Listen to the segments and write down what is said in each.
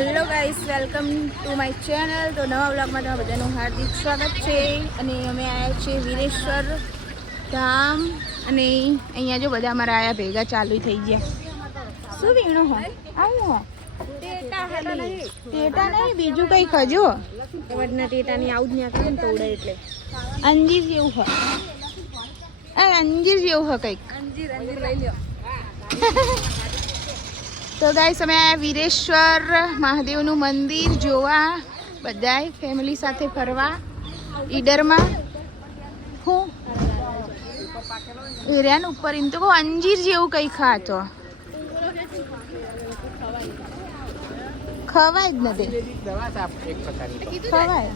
Hello guys, welcome to my channel. તો નવા વ્લોગમાં તમારા બધાનું હાર્દિક સ્વાગત છે. અને અમે આવ્યા છીએ વીરેશ્વર ધામ. અને અહીંયા જો બધા અમારા આયા ભેગા ચાલુ થઈ ગયા. શું વીણો હો આવું હો ટેટા નહીં, બીજું કંઈ ખજો ટેટાની આવું જ ત્યાં કરે તોડે એટલે અંજીર જેવું હોય. અંજીર જેવું હોય કંઈક. અંજીર લઈ લ્યો. તો ગાઈસ અમે આ વીરેશ્વર મહાદેવનું મંદિર જોવા બધાય ફેમિલી સાથે ફરવા ઈડરમાં. હું એરિયાન ઉપર એમ તો કહું અંજીર જેવું કંઈ ખાતો ખવાય જ નથી. ખવાય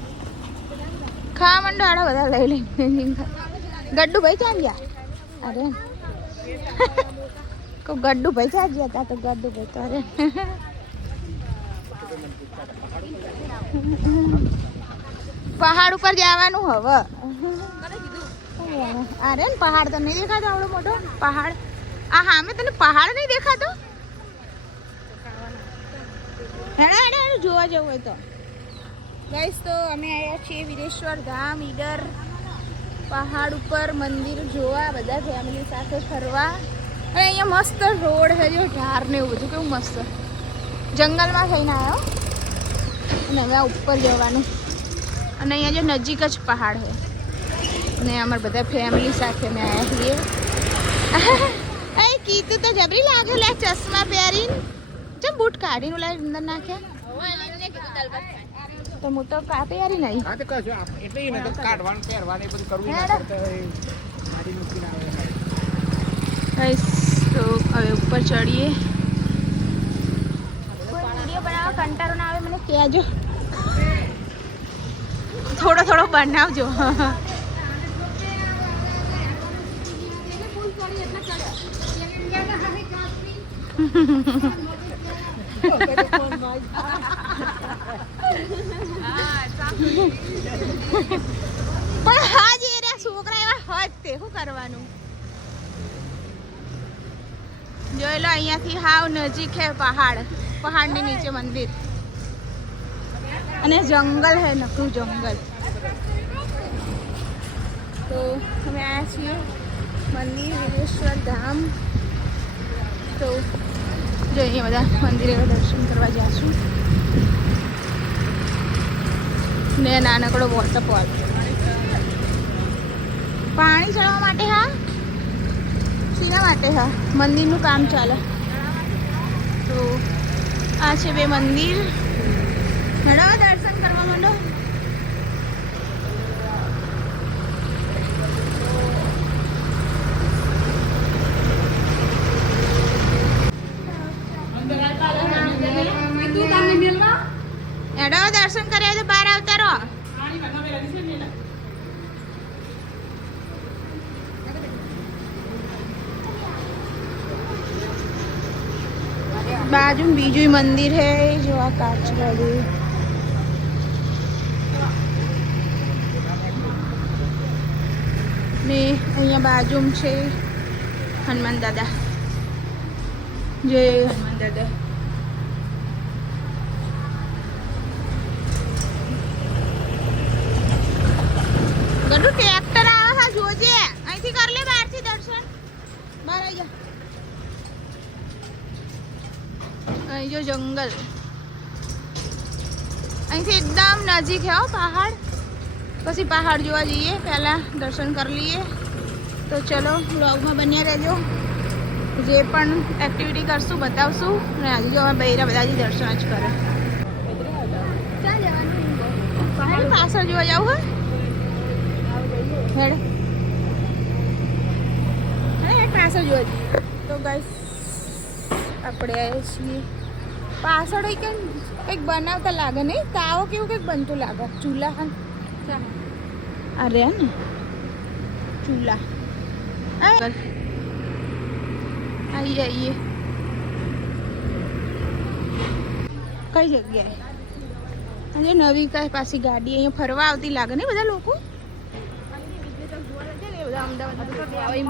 ખાવા માંડો આડા બધા લઈ લઈને. ગડ્ડુ ભાઈ ક્યાં ગયા? અરે ગડ્ડુ ભાઈ ક્યાં ગયા હતા? તો ગડ્ડુ ભાઈ તો અરે પહાડ ઉપર જવાનું હવે. અરે ને પહાડ તો નહીં દેખાતો, આવડો મોટો પહાડ. આ હા મેં તને પહાડ નહીં દેખાતો. હેડા હેડા જોવા જવું હોય તો ગાઈસ. તો અમે આવ્યા છીએ વીરેશ્વર ધામ ઈડર પહાડ ઉપર મંદિર જોવા બધા ફેમિલી સાથે ફરવા. અને અહીંયા મસ્ત રોડ છે, જો ઝાર ને એવું બધું કેવું મસ્ત જંગલમાં થઈને આવ્યો. અને હવે આ ઉપર જવાનું. અને અહીંયા જો નજીક જ પહાડ છે. અને અમારા બધા ફેમિલી સાથે અમે આવ્યા છીએ. એ કીધું તો જબરી લાગે લે ચશ્મા પહેરીને. ચમ બૂટ કાઢીને ઓલા અંદર નાખ્યા તો હું તો કાપે યારી નહીં. તો હવે ઉપર ચડીએ. કોઈ વિડીયો બનાવવા કંટાળો ના આવે મને કહેજો, થોડો થોડો બનાવજો. પણ હા જે છોકરા એવા હજ તે શું કરવાનું. જોઈ લો અહીંયાથી હાવ નજીક છે પહાડ. પહાડની નીચે મંદિર અને જંગલ હે, નકરું જંગલ. તો અમે આવ્યા છીએ મંદિર વીરેશ્વર ધામ. તો જો અહીંયા બધા મંદિરે દર્શન કરવા જઈશું. ને નાનકડો વોટરફોલ પાણી ચડવા માટે. હા શીના માટે? હા મંદિરનું કામ ચાલે. તો આ છે બે મંદિર. હેડો દર્શન કરવા માંડો. હેડો દર્શન કર્યા તો બહાર આવતા રહો. બાજુ બીજું મંદિર હે જો આ કાચ બાજુ. ને અહીંયા બાજુ છે હનુમાન દાદા. જય હનુમાન દાદા. ગડુ ટ્રેક્ટર આવે હા જોજે. અહીંથી કર લે બહારથી દર્શન. બહાર આવી જા. અહીં જો જંગલ. અહીંથી એકદમ નજીક છે હો પહાડ. પછી પહાડ જોવા જઈએ, પહેલાં દર્શન કરી લઈએ. તો ચલો વ્લોગમાં બન્યા રહેજો. જે પણ એક્ટિવિટી કરશું બતાવશું. અને આજે જો અમે બૈરા બધાજી દર્શન જ કરે. પહાડ પાછળ જોવા જવું હોય હેડ પાછળ જોવા જઈએ. તો ગાઈસ આપણે આવ્યા છીએ પાછળ. કંઈક બનાવતા લાગે નહીં? તાવો કેવું કંઈક બનતું લાગે. ચૂલા અરે ને ચૂલા. આઈએ આઈએ. કઈ જગ્યાએ? આજે નવી કઈ પાછી ગાડી અહીંયા ફરવા આવતી લાગે ને બધા લોકો.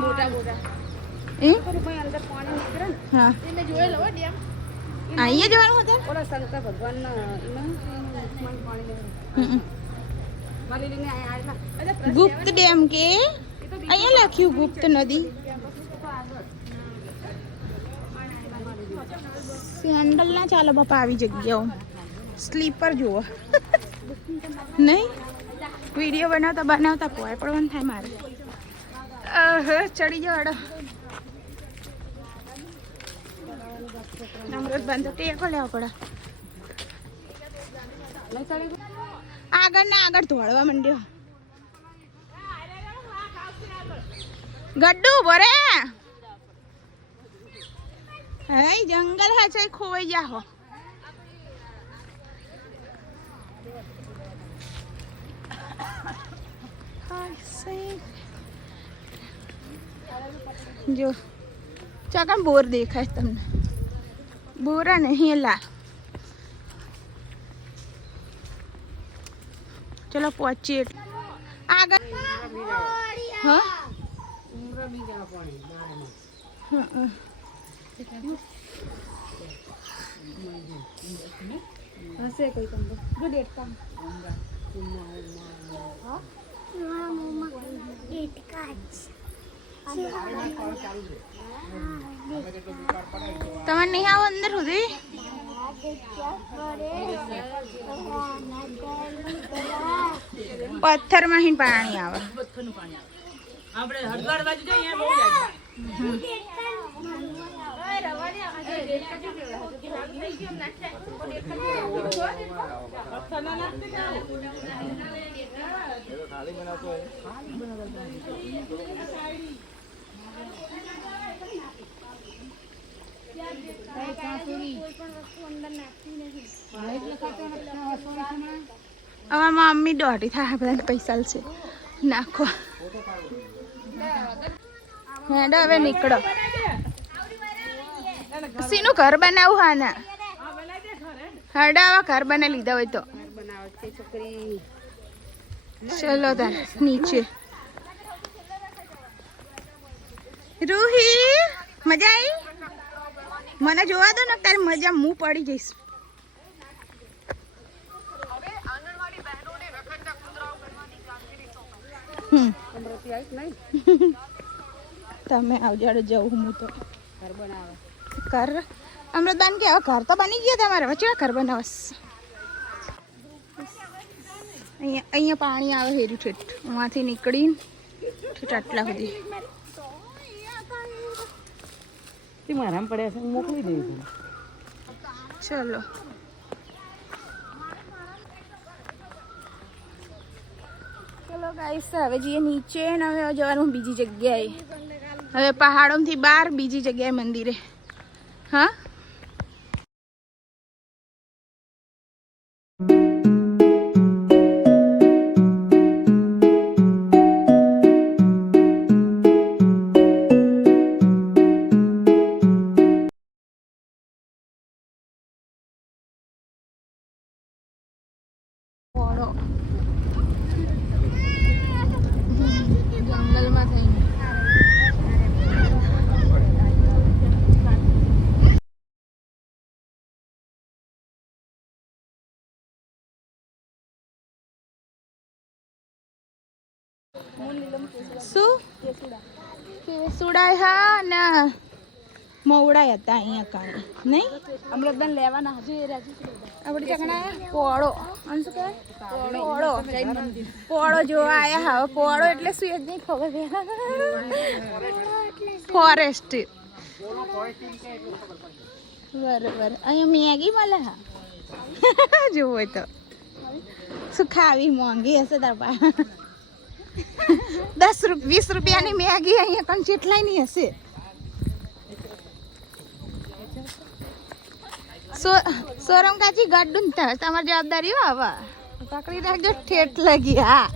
મોટા મોટા હા અહીંયા જવાનું હતું ઓલા શંકર ભગવાન ગુપ્ત ડેમ કે અહીંયા લખ્યું ગુપ્ત નદી સેન્ડલ ના ચાલો બાપા આવી જગ્યાઓ સ્લીપર જુઓ નહીં વિડીયો બનાવતા પોય પડવાનું થાય મારે ચડી જાવ અડો અમૃત બંધ ટેકો લેવો પડે આગળ ને આગળ ધોળવા માંડ્યો ગड्डू બોરે હે જંગલ હે છે ખોવાઈ જા હો જો ચાકમ બોર દેખાય તમને બોરા નહીં લા ચલો પહોંચીએ આગળ હા હશે કોઈ કંબો જો ડેટ કામ તમારે નહીં આવો અંદર સુધી પથ્થર માં પાણી આવે આપણે હરગાડ બાજુ જઈએ બહુ હવે મમ્મી દોઢી થાય બધા પૈસા છે નાખો હેડો હવે નીકળો સીનું ઘર બનાવું હા ના હેડો હવે ઘર બનાવી લીધા હોય તો ચલો તાર નીચે રૂહી મજા આવી મને જોવા દો ને તારી મજા હું પડી જઈશ તમે આવજાડે જવું હું તો ઘર બનાવે ઘર અમૃતદાન કે હવે ઘર તો બની ગયા તમારે વચ્ચે ઘર બનાવસ અહીંયા પાણી આવે હેરું ઠેઠ અહીંયાથી નીકળીને ઠેઠ આટલા સુધી મારામ પડ્યા છે મોકલી દઈશ ચલો ચલો ગાઈસ હવે જઈએ નીચે ને હવે જવાનું બીજી જગ્યાએ હવે પહાડોથી બહાર બીજી જગ્યાએ મંદિરે હા જંગલમાં થઈને શું કેસુડા હા ના મવડા હતા અહીંયા કાંઈ નહીં અમૃતદાન લેવાના હજુ એ રાજી આપણે ચકણા પોળો અને શું કહેવાય પોળો પોળો જોવા આયા હવે પોળો એટલે શું એક નહીં ખબર ફોરેસ્ટ બરોબર અહીંયા મેગી મળે હા જોવું હોય તો શું ખાવી મોંઘી હશે તાર પાસે 10-20 રૂપિયાની મેગી અહીંયા પણ જેટલાય નહીં હશે સોરમ કાચી ગાડું થાય તમારી જવાબદારી હો હવે પકડી રાખજો ઠેઠ લગી હા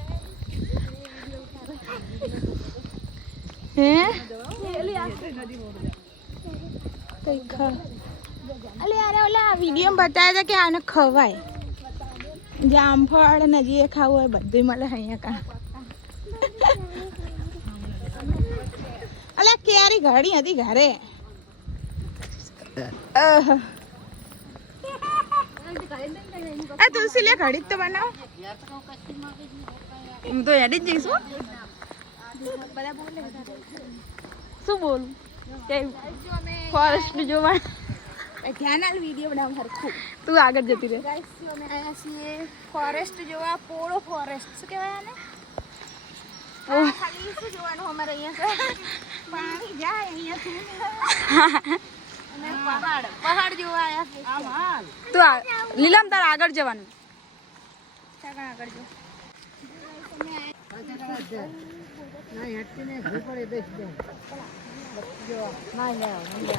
હે અલે યાર ઓલા વિડીયોમાં બતાવ્યા હતા કે આને ખવાય જામફળ ને જે ખાવું હોય બધું મળે અહીંયા કા અલે કેરી ઘડી હતી ઘરે આ તુલસી લે ઘડી તો બનાવ. હું તો હેડી જ જઈશું. શું બોલું ફોરેસ્ટ જોવા ધ્યાન આલ વિડીયો બનાવ હરખું. તું આગળ જતી રહે. ગાઈસ અમે આયા છીએ ફોરેસ્ટ જોવા. પોળો ફોરેસ્ટ શું કહેવાય આને? ખાલી શું જોવાનું અમારે અહીંયા પાણી જાય અહીંયાથી અને પહાડ જોવા આયા. તું લીલામ તાર આગળ જવાનું. આગળ જો.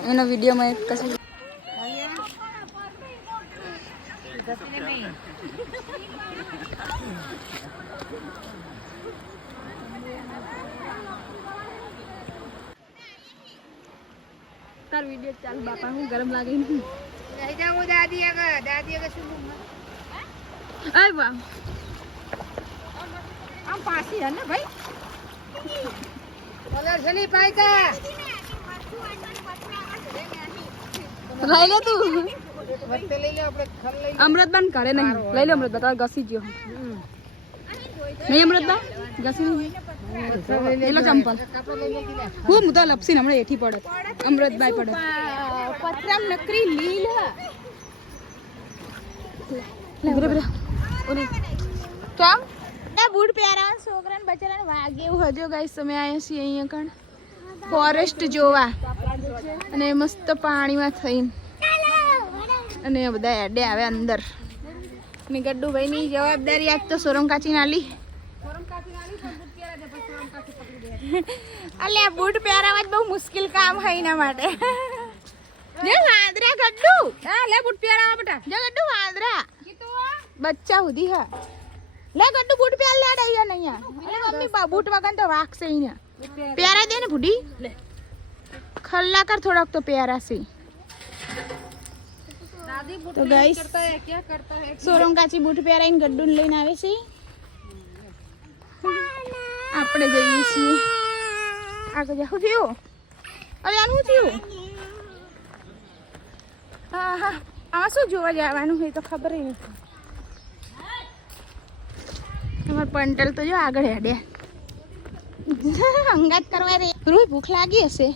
એનો વિડીયોમાં એક કશું તાર વિડીયો ચાલુ બાપા હું ગરમ લાગે ને લઈ જાવ દાદી આગળ શું આય બા આમ પાછી હે ને ભાઈ કલર જલી પાઈકા લઈ લે તું વત્તે લઈ લે આપણે ખર લઈ અમૃતબાન કરે નહીં લઈ લે અમૃતબા તાર ઘસી ગયો નહીં અમૃતબા ઘસી નહીં એલો ચંપલ હું તો લપસી ને હમણાં એઠી પડે અમૃતબાઈ પડે પથરામ નકરી લીલ લે બરે બરે ઓલી કેમ ના બૂટ પહેરાવા છોકરાને બચારાને વાગે એવું હજો ગાઈસ અમે આયા છીએ અહીંયા કણ ફોરેસ્ટ જોવા અને મસ્ત પાણીમાં થઈને અને બધા એડે આવે અંદર ને ગડ્ડુભાઈની જવાબદારી આજ તો સોરમ કાચી નાલી અલે આ બૂટ પહેરાવા જ બહુ મુશ્કેલ કામ છે એના માટે જે વાંદરા ગડ્ડુ હા લે બૂટ પહેરાવા બેટા જે ગડ્ડુ વાંદરા બચ્ચા હુધી હા લે ગડ્ડુ બૂટ પહેર લે આયા નહીં અરે મમ્મી બૂટ વગર તો વાગશે અહીંયા પહેરા દે ને બુડી લે ખલ્લા કર થોડાક તો પહેરાશે દાદી બૂટ તો ગાઈસ કરતા હે क्या करता है સોરમ કાચી બૂટ પહેરાઈને ગડ્ડુને લઈને આવે છે આપણે જઈએ છીએ આગળ જાવ થયું અરે આનું થયું હા હા આમાં શું જોવા જવાનું હોય તો ખબર નથી અમાર પંટલ તો જો આગળ હેડ્યા હંગાત કરવા રે રૂહી ભૂખ લાગી હશે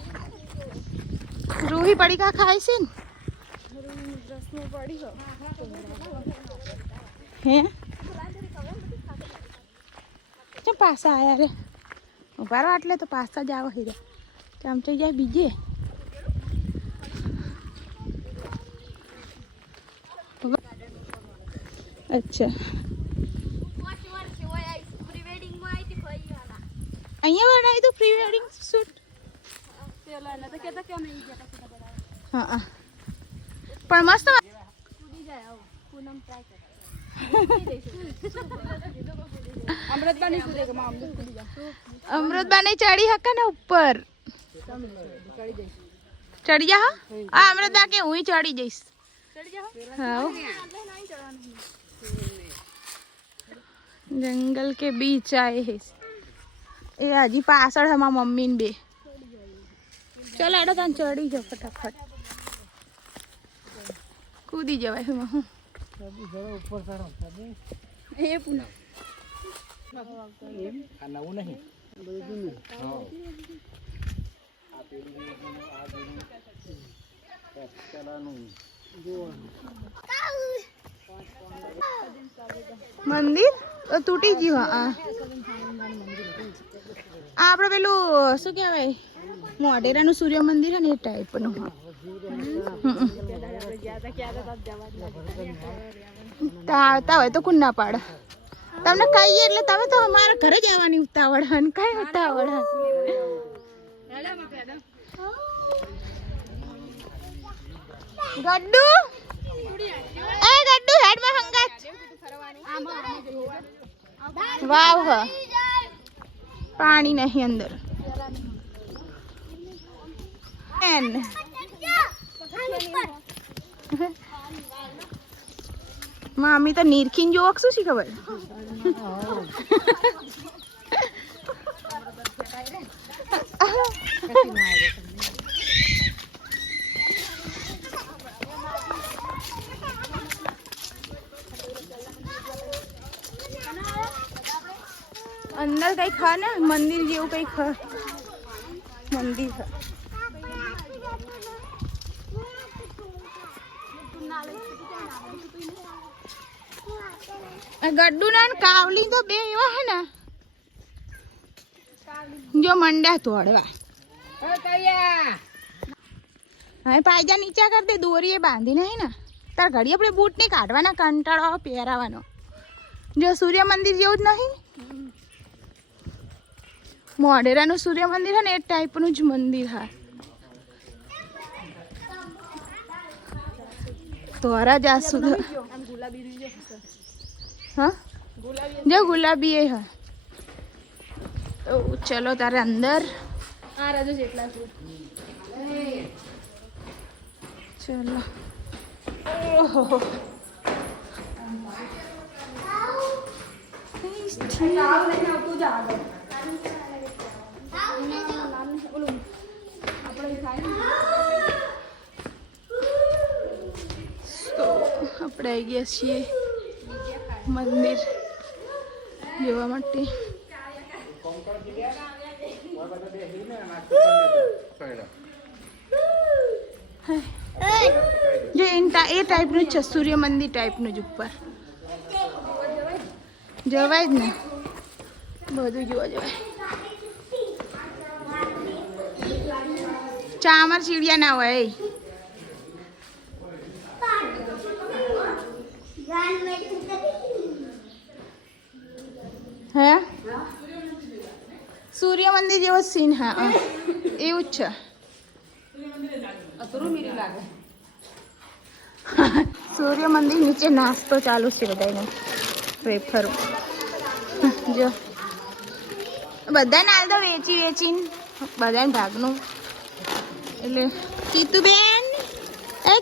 રૂહી પડીકા ખાય છે ને હે ચમ પાસા આયા રે ઉભારો એટલે તો પાસા જ આવો હીરા ચમ તો જાય બીજે અચ્છા અહીંયા બનાવી તો પ્રી વેડિંગ શૂટ હા હા પણ મસ્ત અમૃતબાની શું દેખ માં અમૃત કુદી જા અમૃતબાને ચડી હકા ને ઉપર ચડી જા હા અમૃતબા કે હું ચડી જઈશ હા જંગલ કે બીચ આए है એ હજી પાછળ હે મારા મમ્મી ને બે ચાલ આડો તને ચડી જાવ ફટાફટ કૂદી જવાય હું એ પૂનમ આ નવું નહીં મંદિર તૂટી ગયું હા આપણે પેલું શું કહેવાય મોઢેરાનું સૂર્ય મંદિર છે ને એ ટાઈપનું આવતા હોય તો કોણ ના પાડે તમને કહીએ એટલે તમે તો અમારા ઘરે જવાની ઉતાવળ હન કઈ ઉતાવળ હન ગડ્ડુ એ ગડ્ડુ હેડમાં હંગાત વાવ હ પાણી નહીં અંદર મામી તો નીરખીન જોક શું શી ખબર અંદર કંઈક હ ને મંદિર જેવું કંઈક હ મંદિર હ ગડ્ડુ ના કાવલી તો બે એવા હે ને જો મંડ્યા તોડવા હવે પાયજા નીચા કર દે દોરીએ બાંધીને હે ને તાર ઘડી આપણે બૂટ નહીં કાઢવાના કંટાળો પહેરાવાનો જો સૂર્ય મંદિર જેવું જ નહીં મોઢેરાનું સૂર્ય મંદિર હે ને એ ટાઈપનું જ મંદિર હા તોરા જા સુધ હા જો ગુલાબી એ હા તો ચલો તારે અંદર આ રાજો જેટલા છે ચલો ઓહો તો આપણે આવી ગયા છીએ મંદિર જોવા માટે જે એ ટાઈપનું છે સૂર્ય મંદિર ટાઈપનું જ ઉપર જવાય જ ને બધું જોવા જવાય ચામર ચીડિયા ના હોય હે સૂર્ય મંદિર જેવો સીન હા એવું જ છે સૂર્ય મંદિર નીચે નાસ્તો ચાલુ છે બધાને વેફર જો બધા નાલ તો વેચીને બધા ભાગનું એટલે કીતુબેન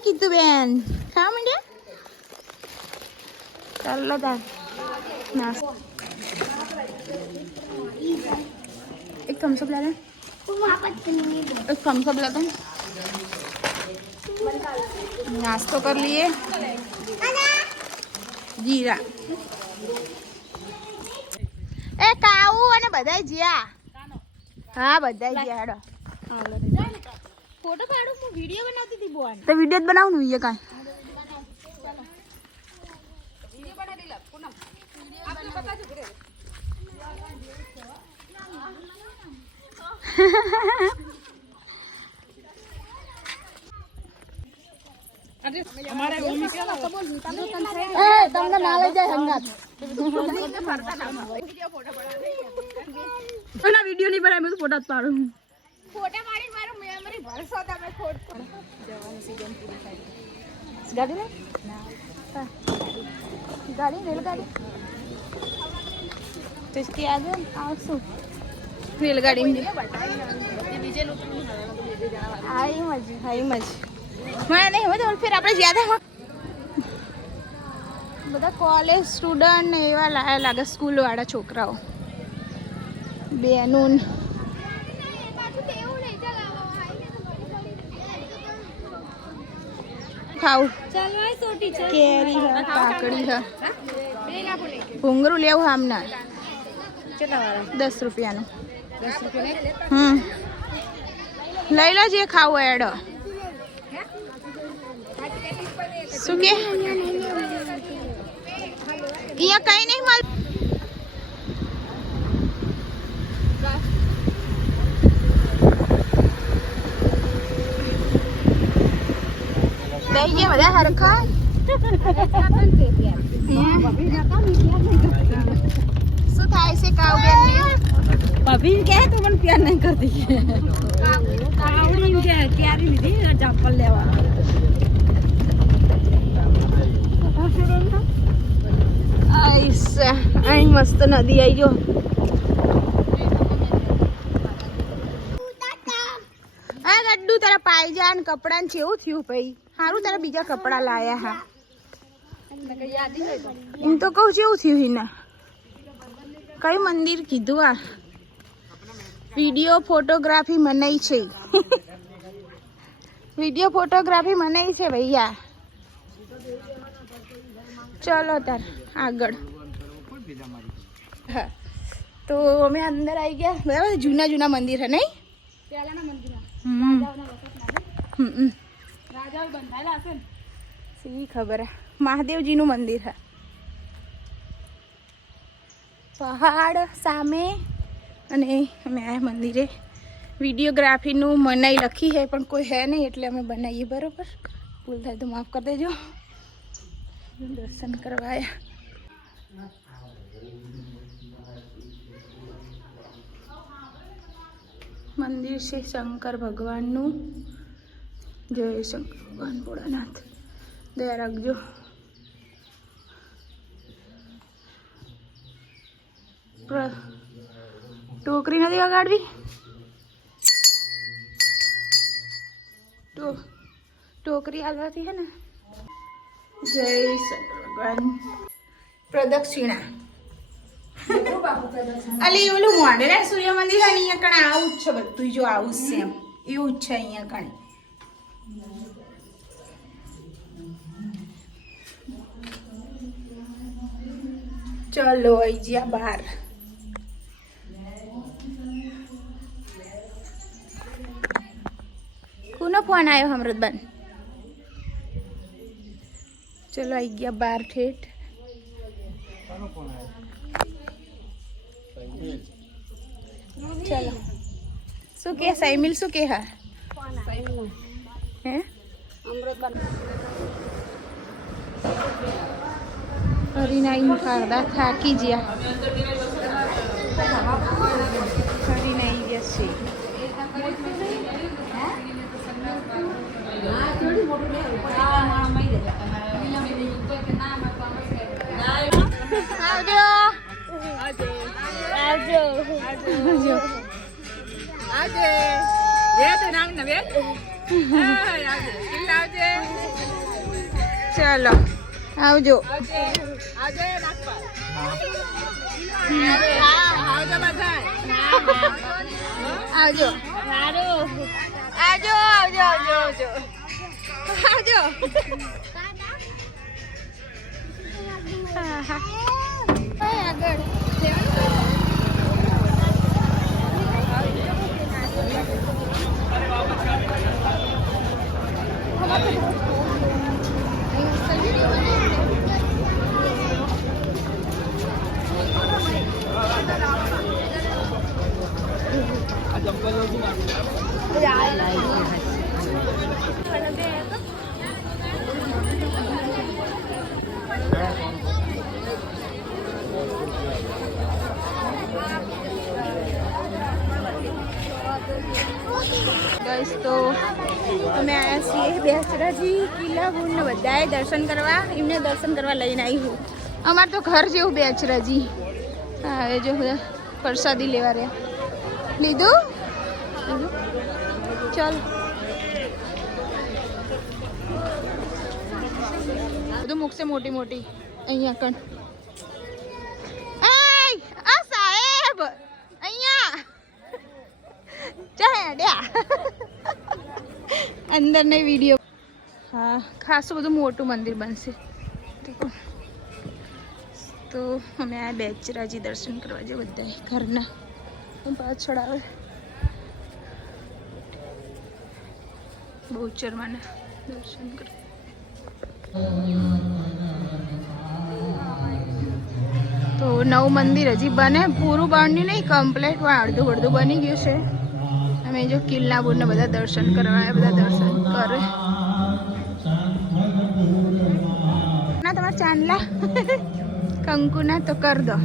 કીતુબેન ખાવા માંડ્યા ચાલો તાર નાસ્તો એક થમ્સઅપ લે એક થમ્સઅપ લેતા नाश्तो कर लिए जीरा ए काऊ અને બધાય જ્યા હા બધાય જ્યા હેડો ફોટો પાડું હું વિડિયો બનાવતી હતી બોન તો વિડિયો જ બનાવનું ઈ કાઈ વિડિયો બનાવી લે પૂનમ આપને બતાજો ઘરે हमारे भूमि के તમને ના લઈ જાય હંગાત ના વિડિયો નહીં બનાય મેં તો ફોટા જ પાડું ફોટા પાડી મારો મેમરી ભરસો તમે ખોટ જવાનું સીઝન પૂરી થાય ગાડી લે ગાડી રેલગાડી તો इसके आगे આવશું રેલગાડી में डीजे નું હાઈ મજ મને નહીં હવે તો ફેર આપણે જ્યાદા બધા કોલેજ સ્ટુડન્ટ ને એવા લાગે સ્કૂલ વાળા છોકરાઓ બેનૂન ખાવું કેરી હ કાકડી હ ભૂંગરું લેવું આમના 10 રૂપિયાનું લઈ લો જે ખાવું એડો શું કે અહીંયા કઈ નહીં મળ દઈ ગયા બધા હરખા શું થાય છે કાવબેન ને भाभी क्या है तू मन प्यार नहीं करती आवड़ी क्या क्यारी લીધી ચપ્પલ લેવા આઈસા આઈ મસ્ત નદી આવી જો આ ગડ્ડુ તારા પાયજાન કપડાં કેવું થયું ભાઈ સારું તારા બીજા કપડા લાયા હા એમ તો કહું કેવું થયું હિના કઈ મંદિર કીધું આ વિડિયો ફોટોગ્રાફી મનાઈ છે વિડિયો ફોટોગ્રાફી મનાઈ છે ભૈયા ચલો તાર આગળ હા તો અમે અંદર આવી ગયા. બરાબર, જૂના જૂના મંદિર છે નહીં? પહેલાના મંદિરમાં હમ રાજાઓ બંધાયેલા હશે ને. સી ખબર હે. મહાદેવજીનું મંદિર છે. પહાડ સામે અને અમે આ મંદિરે વિડીયોગ્રાફીનું મનાઈ લખી છે પણ કોઈ હે નહીં એટલે અમે બનાવીએ. બરાબર, ભૂલ થાય તો માફ કરી દેજો. દર્શન કરવા આવ્યા. મંદિર છે શંકર ભગવાનનું. જય શંકર ભગવાન ભોળાનાથ. દયા રાખજો. ટોકરી નથી વગાડવી. ટોકરી હાલવાથી હે ને. જય શંકર ભગવાન. પ્રદક્ષિણા. અલી ઓલું મોઢેરા સૂર્ય મંદિર અહીંયા કણ આવું જ છે બધું. જો આવું જ છે એમ એવું જ છે અહીંયા કણ. ચલો આઈ જ્યા બહાર. કોનો ફોન આવ્યો અમૃતબેન? ચલો આઈ ગયા બહાર ઠેઠ. ચલો શું કે સાઈમિલ શું કે હા હે ફરીને ખાડા થાકી ગયા. ફરીને આવી ગયા છે. આવજો આવજો આવજો આજે વે તો નામ ને વે આવજો આવજે. ચલો આવજો. આજે નાખવા આવજો બધા. આવજો સારું. આવજો આવજો આવજો આવજો આવજો. હા હા આગળ ગાઈસ તો અમે આવ્યા છીએ બેચરાજી કિલ્લાપુર ને બધાએ દર્શન કરવા. એમને દર્શન કરવા લઈને આવી હું. અમારે તો ઘર જેવું બેચરાજી. હા એ જો બધા પ્રસાદી લેવા રહ્યા. લીધું ચાલ. બધું મૂકશે મોટી મોટી અહીંયા કણ. આ સાહેબ અહીંયા અંદર નહીં વિડીયો. હા ખાસું બધું મોટું મંદિર બનશે. તો અમે આ બેચરાજી દર્શન કરવા જઈએ બધા ઘરના. પાછળ આવે બહુચરમાં દર્શન કરવા. તો નવું મંદિર હજી બને, પૂરું બન્યું નહીં કમ્પ્લીટ, પણ અડધું અડધું બની ગયું છે. અમે જો કિલ્લાપુરના બધા દર્શન કરવા બધા દર્શન કરે. ના તમારા ચાંદલા કંકુના તો કર દો.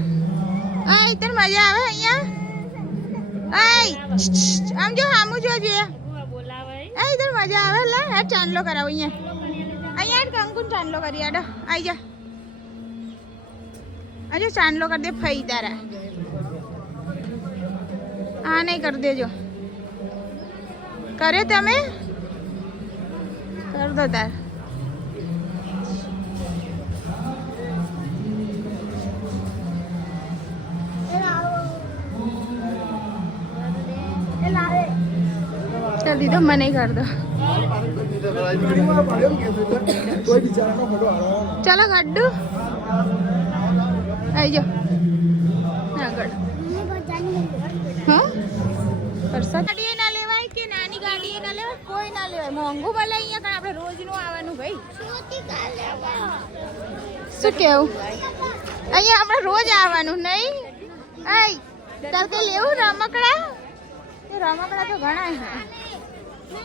તને મજા આવે અહીંયા? આમ જો સામું જોજે. તને મજા આવે લે. ચાંદલો કરાવો અહીંયા કંકુ ચાંદલો કરી આડો. આઈ જા આજે ચાંદલો કરી દે ફઈ તારા. હા નહીં કરી દેજો. કરે તમે કર દો તાર. ચાલ દીધો મને કર દો. ચાલો ગડ્ડુ આવી જાઓ આગળ. મોંઘું ભલે અહીંયા પણ આપણે રોજ નું આવવાનું ભાઈ. શું કેવું અહીંયા આપણે રોજ આવવાનું નહીં. તાર કઈ લેવું રમકડા? એ રમકડા તો ઘણા છે.